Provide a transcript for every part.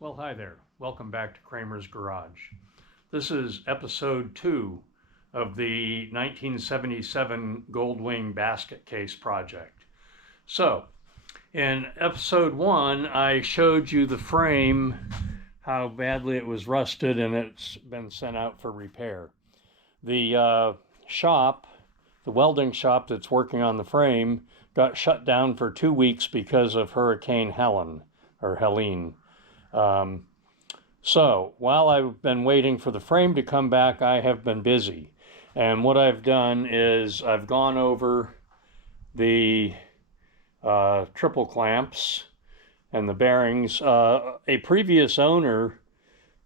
Well, hi there. Welcome back to Kramer's Garage. This is episode 2 of the 1977 Goldwing basket case project. So, in episode 1, I showed you the frame, how badly it was rusted, and it's been sent out for repair. The shop, the welding shop that's working on the frame, got shut down for 2 weeks because of Hurricane Helene. So while I've been waiting for the frame to come back, I have been busy. And what I've done is I've gone over the triple clamps and the bearings. A previous owner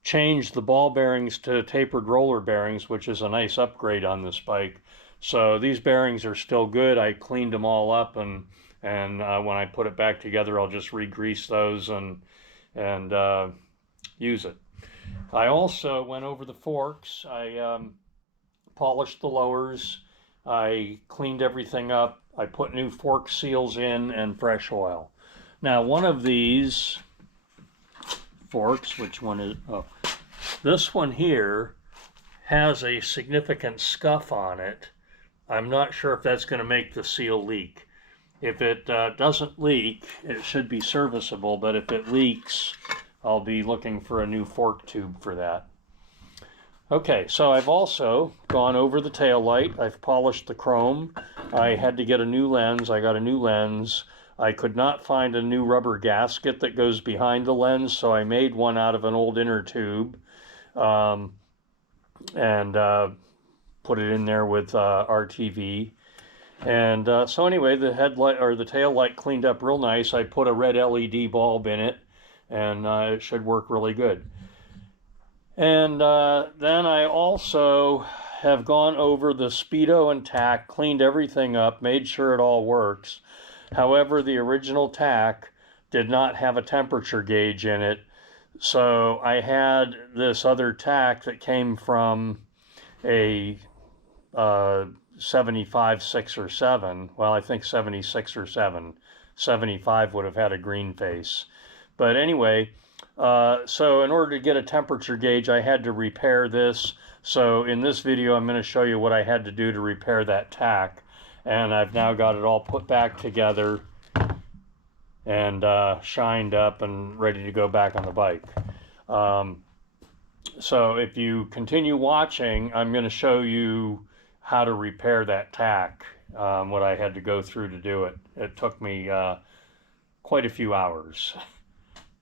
changed the ball bearings to tapered roller bearings, which is a nice upgrade on this bike. So these bearings are still good. I cleaned them all up, and when I put it back together, I'll just re-grease those and use it. I also went over the forks. I polished the lowers. I cleaned everything up. I put new fork seals in and fresh oil. Now, one of these forks, which one is, this one here has a significant scuff on it. I'm not sure if that's going to make the seal leak. If it doesn't leak, it should be serviceable, but if it leaks, I'll be looking for a new fork tube for that. Okay, so I've also gone over the tail light. I've polished the chrome. I had to get a new lens. I got a new lens. I could not find a new rubber gasket that goes behind the lens, so I made one out of an old inner tube and put it in there with RTV. And so anyway, the headlight or the tail light cleaned up real nice. I put a red LED bulb in it, and it should work really good. And then I also have gone over the Speedo and Tach, cleaned everything up, made sure it all works. However, the original Tach did not have a temperature gauge in it, so I had this other Tach that came from a 75, 6, or 7. Well, I think 76 or 7. 75 would have had a green face. But anyway, so in order to get a temperature gauge, I had to repair this. So in this video, I'm going to show you what I had to do to repair that Tach. And I've now got it all put back together and shined up and ready to go back on the bike. So if you continue watching, I'm going to show you how to repair that Tach, what I had to go through to do it. It took me quite a few hours.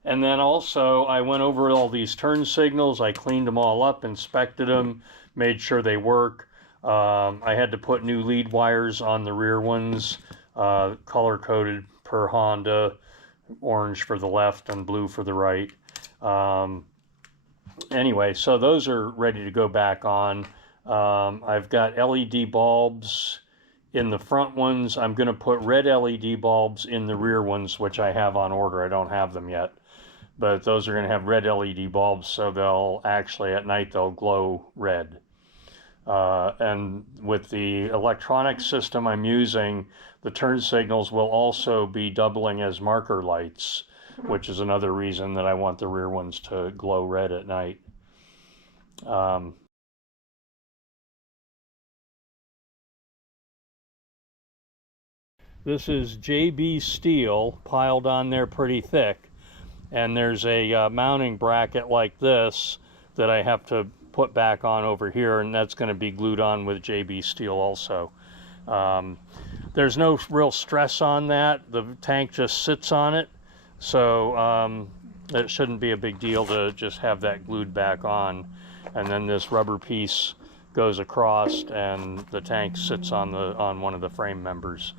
And then also I went over all these turn signals. I cleaned them all up, inspected them, made sure they work. I had to put new lead wires on the rear ones, color-coded per Honda, orange for the left and blue for the right. Anyway, so those are ready to go back on. I've got LED bulbs in the front ones. I'm going to put red LED bulbs in the rear ones, which I have on order. I don't have them yet, but those are going to have red LED bulbs, so they'll actually, at night, they'll glow red. And with the electronic system I'm using, the turn signals will also be doubling as marker lights, which is another reason that I want the rear ones to glow red at night. This is JB steel piled on there pretty thick, and there's a mounting bracket like this that I have to put back on over here, and that's going to be glued on with JB steel also. There's no real stress on that. The tank just sits on it, so it shouldn't be a big deal to just have that glued back on. And then this rubber piece goes across, and the tank sits on one of the frame members.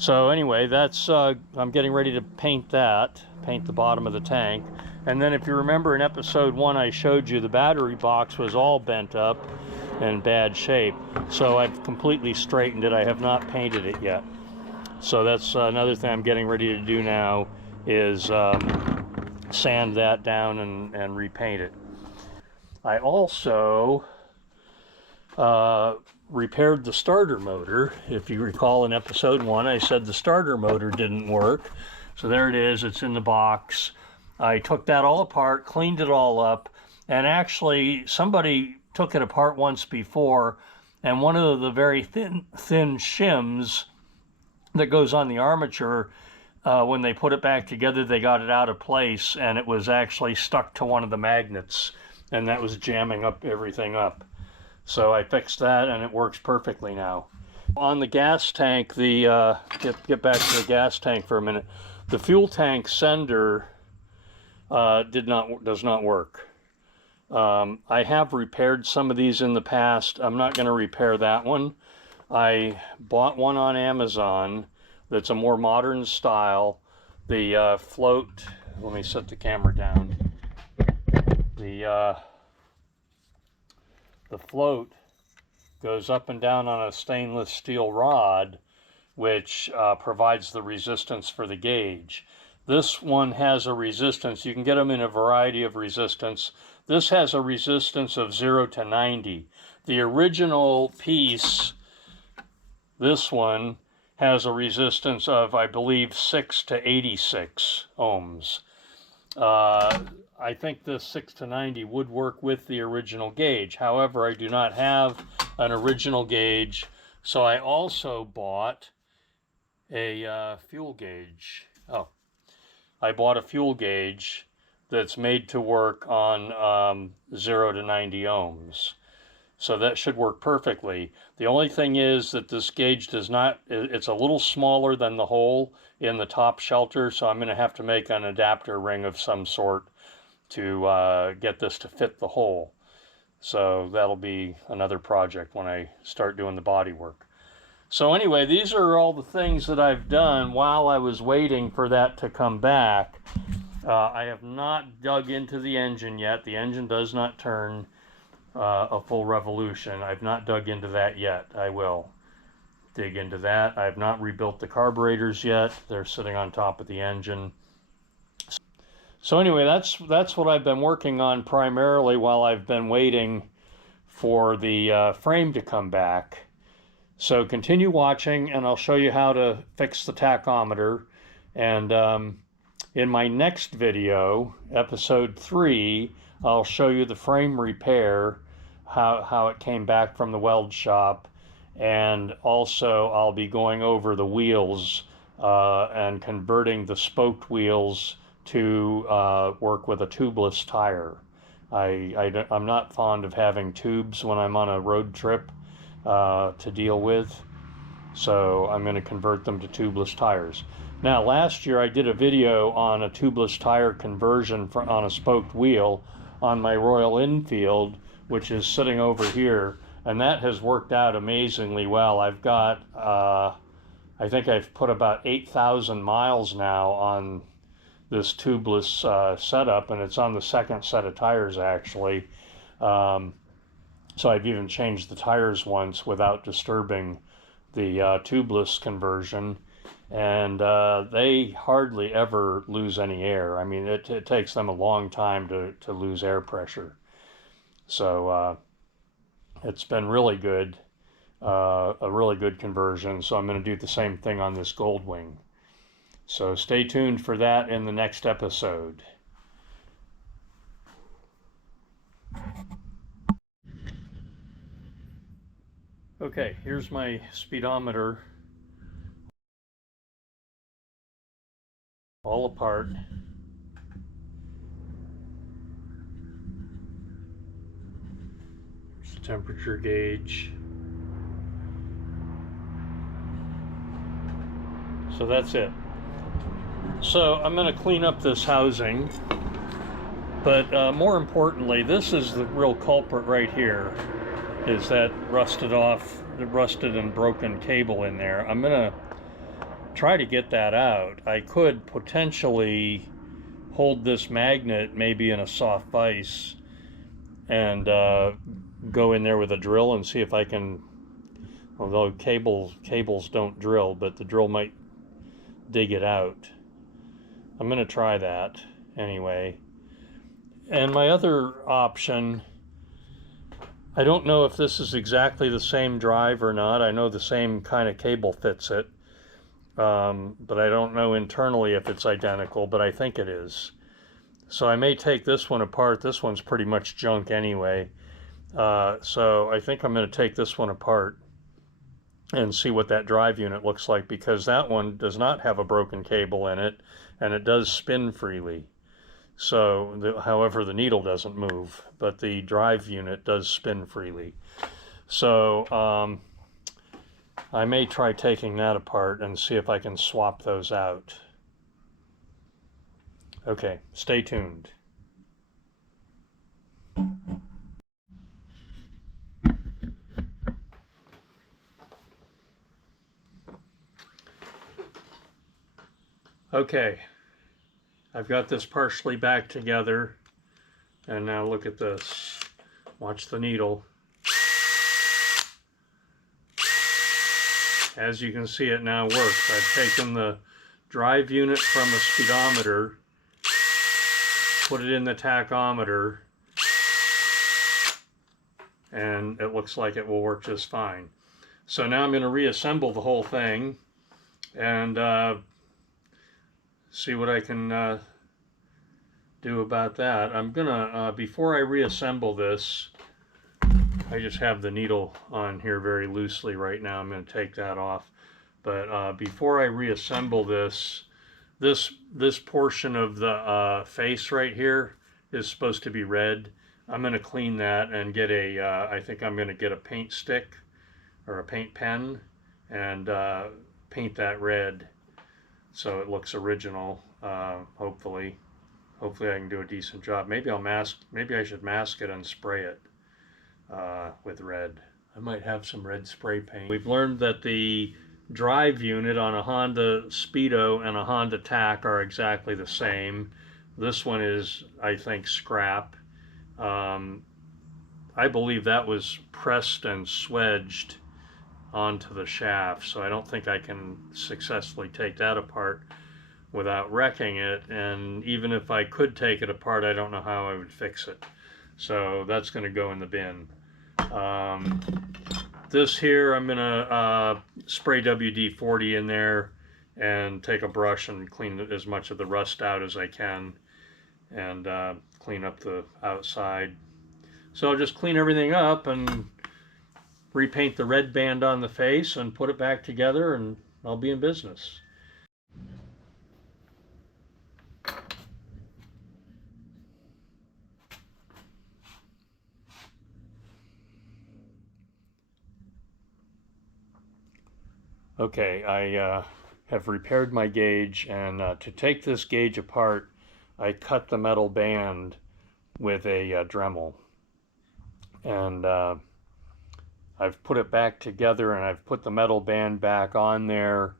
So anyway, that's I'm getting ready to paint the bottom of the tank. And then if you remember in episode 1, I showed you the battery box was all bent up and bad shape. So I've completely straightened it. I have not painted it yet. So that's another thing I'm getting ready to do now, is sand that down and repaint it. I also repaired the starter motor. If you recall in episode 1, I said the starter motor didn't work. So there it is, it's in the box. I took that all apart, cleaned it all up, and actually somebody took it apart once before, and one of the very thin shims that goes on the armature, when they put it back together, they got it out of place, and it was actually stuck to one of the magnets, and that was jamming up everything up. So I fixed that, and it works perfectly now. On the gas tank, get back to the gas tank for a minute. The fuel tank sender does not work. I have repaired some of these in the past. I'm not going to repair that one. I bought one on Amazon that's a more modern style. The float, let me set the camera down. The float goes up and down on a stainless steel rod, which provides the resistance for the gauge. This one has a resistance. You can get them in a variety of resistance. This has a resistance of 0 to 90. The original piece, this one, has a resistance of, I believe, 6 to 86 ohms. I think this 6 to 90 would work with the original gauge. However, I do not have an original gauge, so I also bought a fuel gauge. Oh, I bought a fuel gauge that's made to work on 0 to 90 ohms. So that should work perfectly. The only thing is that this gauge does not, it's a little smaller than the hole in the top shelter, so I'm going to have to make an adapter ring of some sort to get this to fit the hole. So that'll be another project when I start doing the body work. So anyway, these are all the things that I've done while I was waiting for that to come back. I have not dug into the engine yet. The engine does not turn a full revolution. I've not dug into that yet. I will dig into that. I have not rebuilt the carburetors yet. They're sitting on top of the engine. So anyway, that's what I've been working on primarily while I've been waiting for the frame to come back. So continue watching, and I'll show you how to fix the tachometer. And in my next video, episode 3, I'll show you the frame repair, how it came back from the weld shop, and also I'll be going over the wheels and converting the spoked wheels to work with a tubeless tire. I'm not fond of having tubes when I'm on a road trip to deal with, so I'm going to convert them to tubeless tires. Now, last year I did a video on a tubeless tire conversion on a spoked wheel on my Royal Enfield, which is sitting over here, and that has worked out amazingly well. I've got, I think I've put about 8,000 miles now on this tubeless setup, and it's on the second set of tires actually. So I've even changed the tires once without disturbing the tubeless conversion, and they hardly ever lose any air. I mean, it takes them a long time to lose air pressure. So it's been really good, a really good conversion. So I'm going to do the same thing on this Goldwing. So stay tuned for that in the next episode. Okay, here's my speedometer all apart. Here's the temperature gauge. So that's it. So I'm going to clean up this housing, but more importantly, this is the real culprit right here, is that rusted and broken cable in there. I'm going to try to get that out. I could potentially hold this magnet maybe in a soft vise and go in there with a drill and see if I can, although cables don't drill, but the drill might dig it out. I'm going to try that anyway. And my other option, I don't know if this is exactly the same drive or not. I know the same kind of cable fits it, but I don't know internally if it's identical, but I think it is. So I may take this one apart. This one's pretty much junk anyway. So I think I'm going to take this one apart and see what that drive unit looks like, because that one does not have a broken cable in it, and it does spin freely. So, however, the needle doesn't move, but the drive unit does spin freely. So I may try taking that apart and see if I can swap those out. Okay, stay tuned. Okay, I've got this partially back together, and now look at this. Watch the needle. As you can see, it now works. I've taken the drive unit from a speedometer, put it in the tachometer, and it looks like it will work just fine. So now I'm going to reassemble the whole thing and see what I can do about that. I'm gonna, before I reassemble this, I just have the needle on here very loosely right now. I'm going to take that off. But before I reassemble this, this portion of the face right here is supposed to be red. I'm going to clean that and get a, I think I'm going to get a paint stick or a paint pen and paint that red so it looks original, hopefully. Hopefully I can do a decent job. Maybe I should mask it and spray it with red. I might have some red spray paint. We've learned that the drive unit on a Honda Speedo and a Honda Tach are exactly the same. This one is, I think, scrap. I believe that was pressed and swedged onto the shaft, so I don't think I can successfully take that apart without wrecking it, and even if I could take it apart, I don't know how I would fix it. So that's going to go in the bin. This here, I'm going to spray WD-40 in there and take a brush and clean as much of the rust out as I can, and clean up the outside. So I'll just clean everything up and repaint the red band on the face and put it back together, and I'll be in business. Okay, I have repaired my gauge, and to take this gauge apart, I cut the metal band with a Dremel. And I've put it back together, and I've put the metal band back on there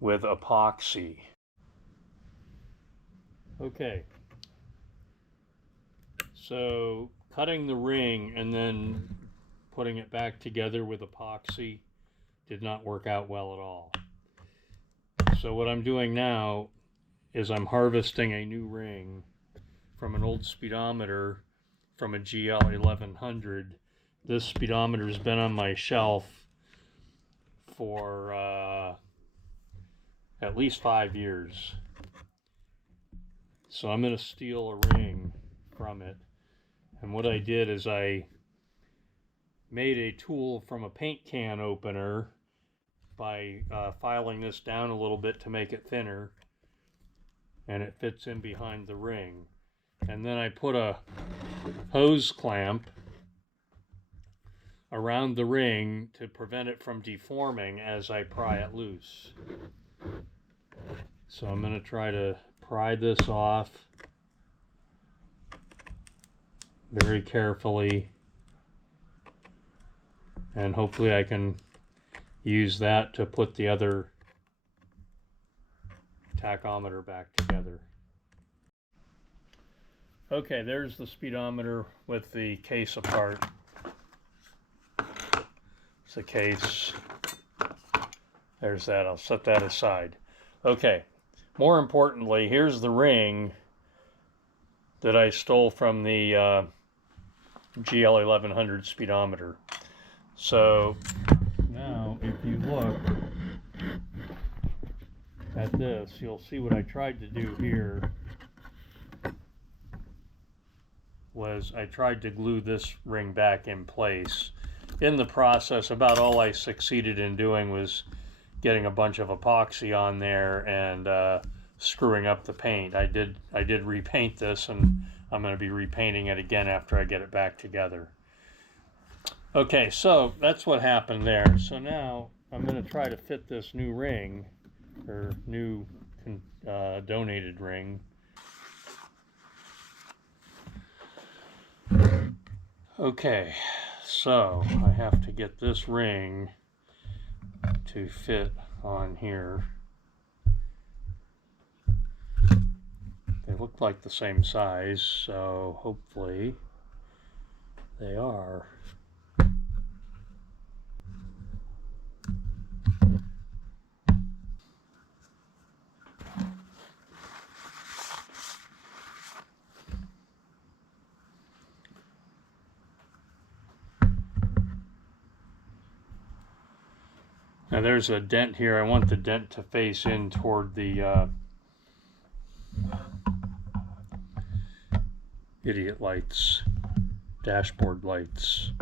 with epoxy. Okay, so cutting the ring and then putting it back together with epoxy did not work out well at all. So what I'm doing now is I'm harvesting a new ring from an old speedometer from a GL1000. This speedometer has been on my shelf for at least 5 years. So I'm going to steal a ring from it. And what I did is I made a tool from a paint can opener by filing this down a little bit to make it thinner, and it fits in behind the ring. And then I put a hose clamp around the ring to prevent it from deforming as I pry it loose. So I'm going to try to pry this off very carefully, and hopefully I can use that to put the other tachometer back together. Okay, there's the speedometer with the case apart. It's the case. There's that. I'll set that aside. Okay, more importantly, here's the ring that I stole from the GL1100 speedometer. So now if you look at this, you'll see what I tried to do here was I tried to glue this ring back in place. In the process, about all I succeeded in doing was getting a bunch of epoxy on there and screwing up the paint. I did repaint this, and I'm going to be repainting it again after I get it back together. Okay, so that's what happened there. So now I'm going to try to fit this new ring, or new donated ring. Okay, so I have to get this ring to fit on here. They look like the same size, so hopefully they are. Now there's a dent here. I want the dent to face in toward the idiot lights, dashboard lights,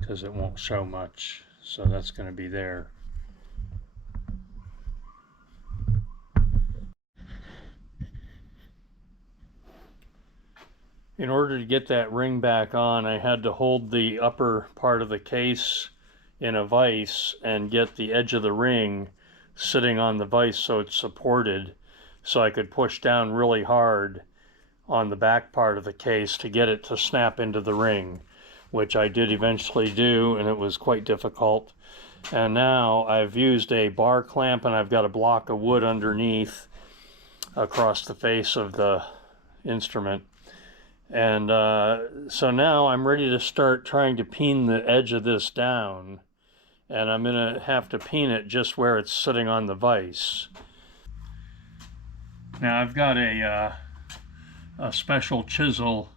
because it won't show much. So that's going to be there. In order to get that ring back on, I had to hold the upper part of the case in a vise and get the edge of the ring sitting on the vise so it's supported, so I could push down really hard on the back part of the case to get it to snap into the ring, which I did eventually do, and it was quite difficult. And now I've used a bar clamp, and I've got a block of wood underneath across the face of the instrument. And so now I'm ready to start trying to peen the edge of this down, and I'm going to have to peen it just where it's sitting on the vise. Now I've got a special chisel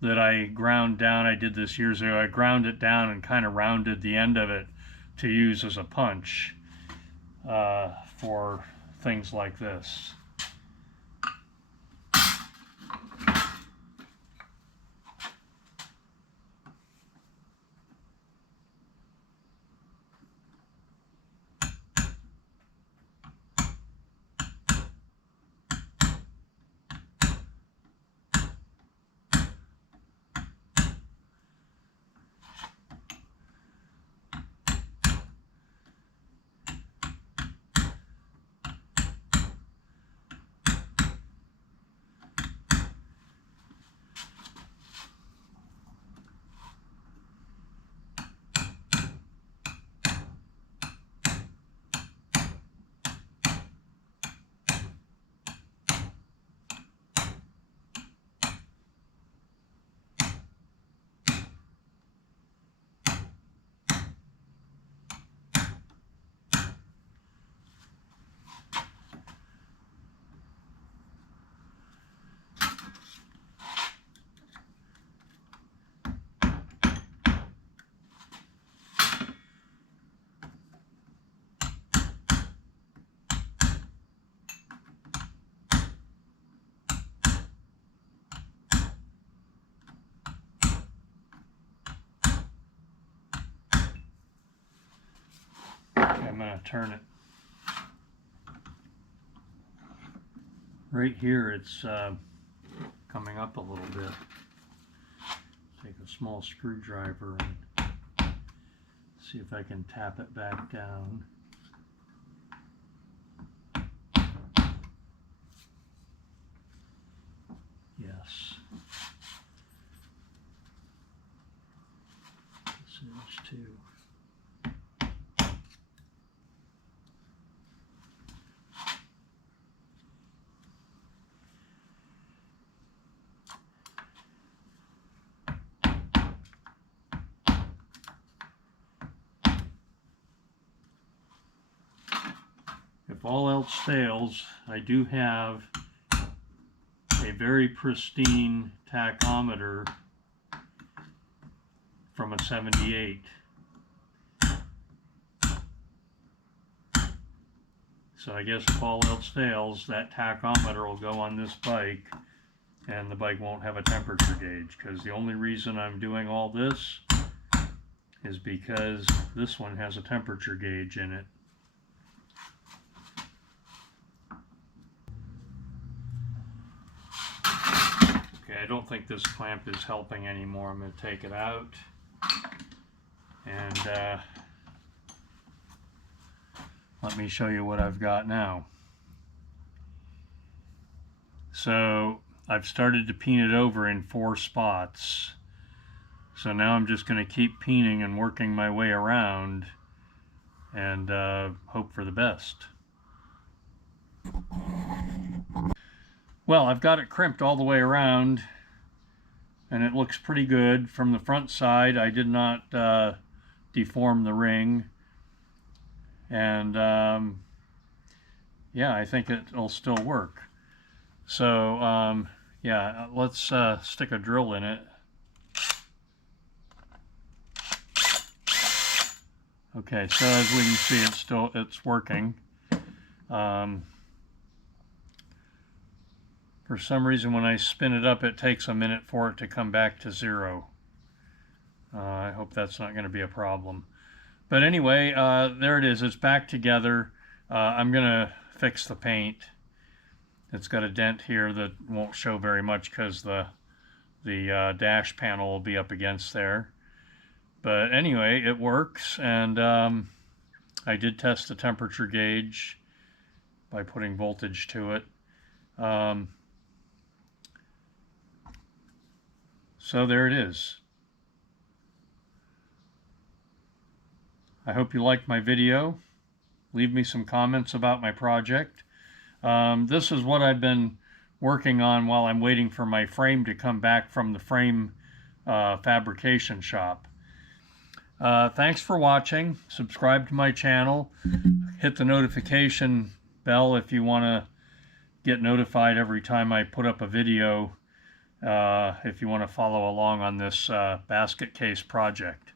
that I ground down. I did this years ago. I ground it down and kind of rounded the end of it to use as a punch for things like this. I'm going to turn it. Right here it's coming up a little bit. Take a small screwdriver and see if I can tap it back down. Yes. This edge too. If all else fails, I do have a very pristine tachometer from a 78. So I guess if all else fails, that tachometer will go on this bike, and the bike won't have a temperature gauge, because the only reason I'm doing all this is because this one has a temperature gauge in it. Okay, I don't think this clamp is helping anymore. I'm going to take it out and let me show you what I've got now. So I've started to peen it over in 4 spots. So now I'm just going to keep peening and working my way around and hope for the best. Well, I've got it crimped all the way around and it looks pretty good. From the front side, I did not deform the ring, and yeah, I think it'll still work. So yeah, let's stick a drill in it. Okay, so as we can see, it's working. For some reason, when I spin it up, it takes a minute for it to come back to 0. I hope that's not going to be a problem. But anyway, there it is. It's back together. I'm going to fix the paint. It's got a dent here that won't show very much because the dash panel will be up against there. But anyway, it works, and I did test the temperature gauge by putting voltage to it. So there it is. I hope you liked my video. Leave me some comments about my project. This is what I've been working on while I'm waiting for my frame to come back from the frame fabrication shop. Thanks for watching. Subscribe to my channel. Hit the notification bell if you want to get notified every time I put up a video, if you want to follow along on this basket case project.